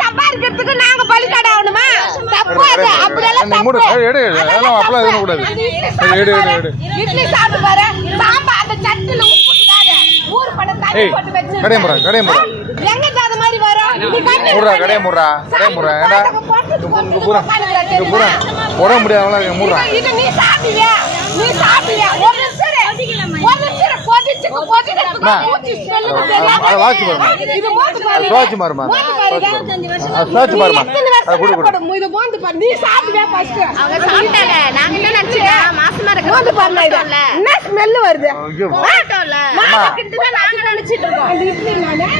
சம்பாதிக்கிறதுக்கு நாங்க பலிகாடு ஆகணுமா? தப்பு அது. அப்படியெல்லாம் தப்பு. இட்லி சாப்பிட்டு பாரு. சாம்பார் அந்த சட்னில உப்பு கிடாத. ஊர் பட தண்ணி போட்டு வெச்சு. எங்க அது மாதிரி வரும்? நீ மூடுறா கடைய மூடுறா ஏடா இங்க பூரா போட முடியாதவள மூடுறா. இது நீ சாப்பிடுவியா? ஒரு நிமிஷம் போட்டுச்சு ஊத்தி ஸ்மெல்லுக்கு தெரியாம. அத வாட்ச் பாருமா. இது மோந்து பாரு. வாட்ச் பாருமா. வாட்ச் பாருமா. அது குடு இது மோந்து பாரு. நீ சாப்பிடுவியா ஃபர்ஸ்ட்? அவங்க சாப்பிட்டாங்க. நாங்க என்ன நினைச்சோம்? மாசமா இருக்க மோந்து பாருல இது. என்ன ஸ்மெல் வருது? மாட்டோல. மாட்டக்கிட்ட நாங்க நினைச்சிட்டு இருக்கோம். அந்த இட்லி நானே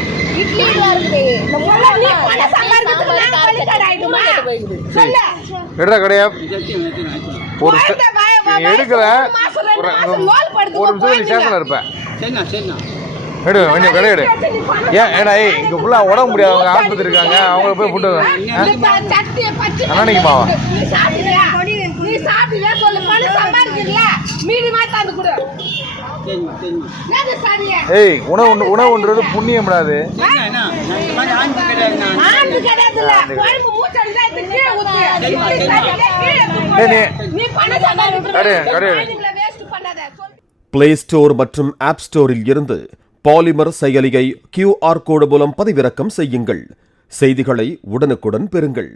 இட்லி வருது. நம்ம நீ பண சம்பாதிக்கிறதுக்கு நாங்க பலிகாடு ஆயிடுமா? சொல்லு. எடுடா கடைய ஒரு எடுக்கற ஒரு நிமிஷம் நீ சேசல இருப்ப. சரிண்ணா எடு கொஞ்சம் கடை எடு. ஏடா இங்க ஃபுல்லா உடம்பு முடியாதவங்க ஆஸ்பத்திரி இருக்காங்க, அவங்கள போய் ஃபுட்டு அண்ணாணிக்கு மாவா. நீ சாப்பிடுவியா சொல்லு. பண சம்பாதிக்கிறீங்களா? மீதி மாட்டாந்து கொடு. உணவுன்றது புண்ணியம் விடாது. பிளே ஸ்டோர் மற்றும் ஆப் ஸ்டோரில் இருந்து பாலிமர் செயலியை QR கோடு மூலம் பதிவிறக்கம் செய்யுங்கள். செய்திகளை உடனுக்குடன் பெறுங்கள்.